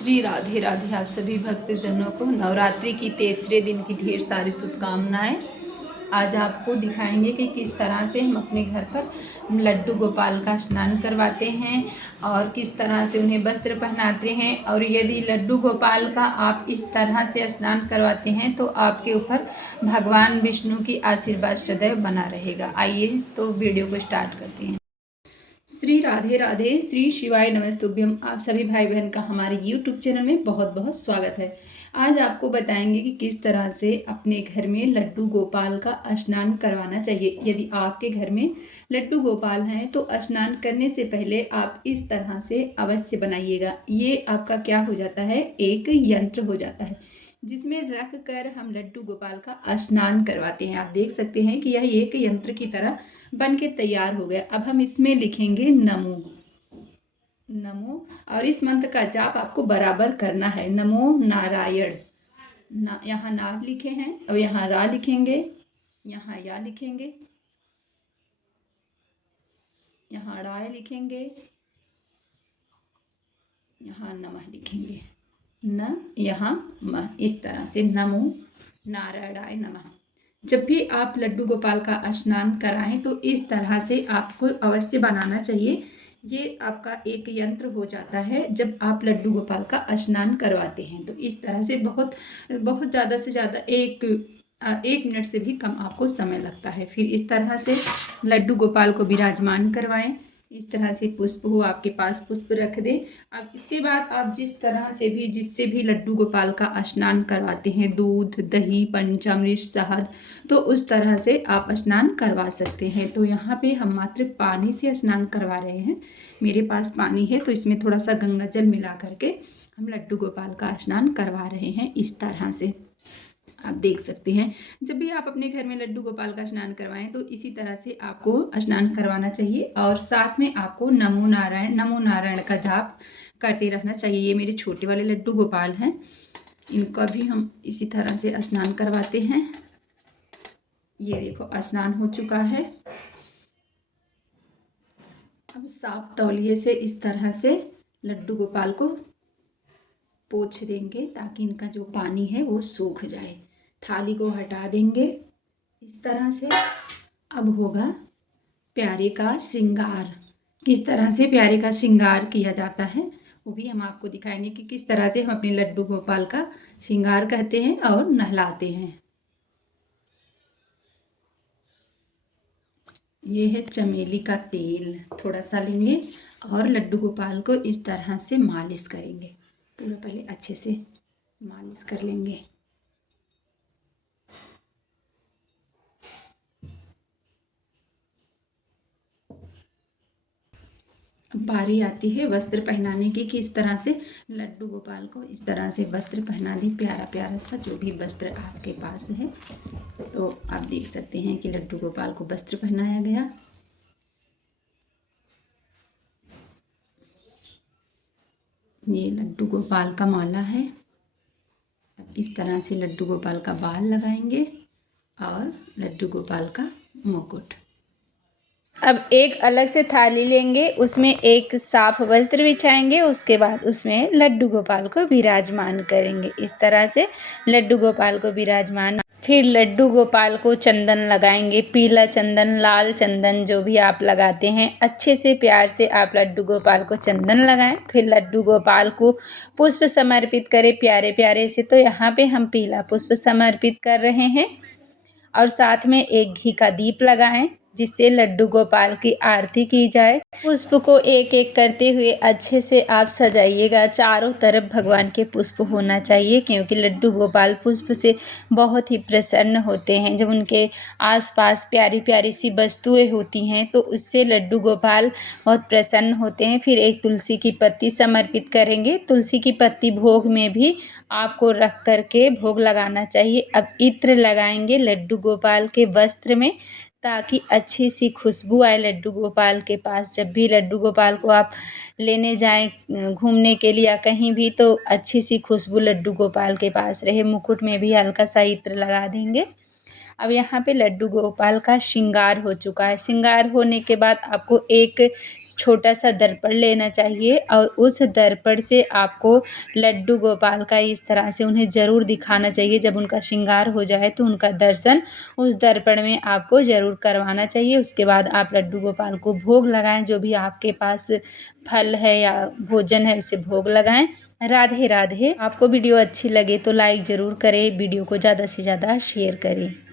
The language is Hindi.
श्री राधे राधे। आप सभी भक्तजनों को नवरात्रि की तीसरे दिन की ढेर सारी शुभकामनाएं। आज आपको दिखाएंगे कि किस तरह से हम अपने घर पर लड्डू गोपाल का स्नान करवाते हैं और किस तरह से उन्हें वस्त्र पहनाते हैं। और यदि लड्डू गोपाल का आप इस तरह से स्नान करवाते हैं तो आपके ऊपर भगवान विष्णु की आशीर्वाद सदैव बना रहेगा। आइए तो वीडियो को स्टार्ट करते हैं। श्री राधे राधे, श्री शिवाय नमस्तुभ्यम। आप सभी भाई बहन का हमारे YouTube चैनल में बहुत बहुत स्वागत है। आज आपको बताएंगे कि किस तरह से अपने घर में लड्डू गोपाल का स्नान करवाना चाहिए। यदि आपके घर में लड्डू गोपाल हैं तो स्नान करने से पहले आप इस तरह से अवश्य बनाइएगा। ये आपका क्या हो जाता है, एक यंत्र हो जाता है जिसमें रख कर हम लड्डू गोपाल का स्नान करवाते हैं। आप देख सकते हैं कि यह एक यंत्र की तरह बन के तैयार हो गया। अब हम इसमें लिखेंगे नमो नमो, और इस मंत्र का जाप आपको बराबर करना है। नमो नारायण ना, यहाँ ना लिखे हैं, अब यहाँ रा लिखेंगे, यहाँ या लिखेंगे, यहाँ राय लिखेंगे, यहाँ नमः लिखेंगे, न यहाँ म। इस तरह से नमो नारायणाय नमः। जब भी आप लड्डू गोपाल का स्नान कराएं तो इस तरह से आपको अवश्य बनाना चाहिए। ये आपका एक यंत्र हो जाता है जब आप लड्डू गोपाल का स्नान करवाते हैं। तो इस तरह से बहुत बहुत ज़्यादा से ज़्यादा एक मिनट से भी कम आपको समय लगता है। फिर इस तरह से लड्डू गोपाल को विराजमान करवाएं। इस तरह से पुष्प हो आपके पास, पुष्प रख दें। अब इसके बाद आप जिस तरह से भी जिससे भी लड्डू गोपाल का स्नान करवाते हैं, दूध, दही, पंचामृत, शहद, तो उस तरह से आप स्नान करवा सकते हैं। तो यहाँ पे हम मात्र पानी से स्नान करवा रहे हैं। मेरे पास पानी है तो इसमें थोड़ा सा गंगा जल मिला करके हम लड्डू गोपाल का स्नान करवा रहे हैं। इस तरह से आप देख सकते हैं। जब भी आप अपने घर में लड्डू गोपाल का स्नान करवाएं तो इसी तरह से आपको स्नान करवाना चाहिए और साथ में आपको नमो नारायण का जाप करते रहना चाहिए। ये मेरे छोटे वाले लड्डू गोपाल हैं, इनका भी हम इसी तरह से स्नान करवाते हैं। ये देखो स्नान हो चुका है। अब साफ तौलिए से इस तरह से लड्डू गोपाल को पोंछ देंगे ताकि इनका जो पानी है वो सूख जाए। थाली को हटा देंगे इस तरह से। अब होगा प्यारे का श्रृंगार। किस तरह से प्यारे का श्रृंगार किया जाता है वो भी हम आपको दिखाएंगे कि किस तरह से हम अपने लड्डू गोपाल का श्रृंगार करते हैं और नहलाते हैं। ये है चमेली का तेल, थोड़ा सा लेंगे और लड्डू गोपाल को इस तरह से मालिश करेंगे। पूरा पहले अच्छे से मालिश कर लेंगे। बारी आती है वस्त्र पहनाने की कि इस तरह से लड्डू गोपाल को इस तरह से वस्त्र पहना दें, प्यारा प्यारा सा जो भी वस्त्र आपके पास है। तो आप देख सकते हैं कि लड्डू गोपाल को वस्त्र पहनाया गया। ये लड्डू गोपाल का माला है। अब इस तरह से लड्डू गोपाल का बाल लगाएंगे और लड्डू गोपाल का मुकुट। अब एक अलग से थाली लेंगे, उसमें एक साफ वस्त्र बिछाएंगे, उसके बाद उसमें लड्डू गोपाल को विराजमान करेंगे। इस तरह से लड्डू गोपाल को विराजमान, फिर लड्डू गोपाल को चंदन लगाएंगे, पीला चंदन, लाल चंदन, जो भी आप लगाते हैं अच्छे से प्यार से आप लड्डू गोपाल को चंदन लगाएं। फिर लड्डू गोपाल को पुष्प समर्पित करें प्यारे प्यारे से। तो यहाँ पे हम पीला पुष्प समर्पित कर रहे हैं और साथ में एक घी का दीप लगाएं जिससे लड्डू गोपाल की आरती की जाए। पुष्प को एक एक करते हुए अच्छे से आप सजाइएगा। चारों तरफ भगवान के पुष्प होना चाहिए क्योंकि लड्डू गोपाल पुष्प से बहुत ही प्रसन्न होते हैं। जब उनके आसपास प्यारी प्यारी सी वस्तुएं होती हैं तो उससे लड्डू गोपाल बहुत प्रसन्न होते हैं। फिर एक तुलसी की पत्ती समर्पित करेंगे। तुलसी की पत्ती भोग में भी आपको रख करके भोग लगाना चाहिए। अब इत्र लगाएंगे लड्डू गोपाल के वस्त्र में ताकि अच्छी सी खुशबू आए लड्डू गोपाल के पास। जब भी लड्डू गोपाल को आप लेने जाएं घूमने के लिए या कहीं भी तो अच्छी सी खुशबू लड्डू गोपाल के पास रहे। मुकुट में भी हल्का सा इत्र लगा देंगे। अब यहाँ पे लड्डू गोपाल का श्रृंगार हो चुका है। श्रृंगार होने के बाद आपको एक छोटा सा दर्पण लेना चाहिए और उस दर्पण से आपको लड्डू गोपाल का इस तरह से उन्हें ज़रूर दिखाना चाहिए। जब उनका श्रृंगार हो जाए तो उनका दर्शन उस दर्पण में आपको ज़रूर करवाना चाहिए। उसके बाद आप लड्डू गोपाल को भोग लगाएं, जो भी आपके पास फल है या भोजन है उसे भोग लगाएं। राधे राधे। आपको वीडियो अच्छी लगे तो लाइक ज़रूर करें, वीडियो को ज़्यादा से ज़्यादा शेयर करें।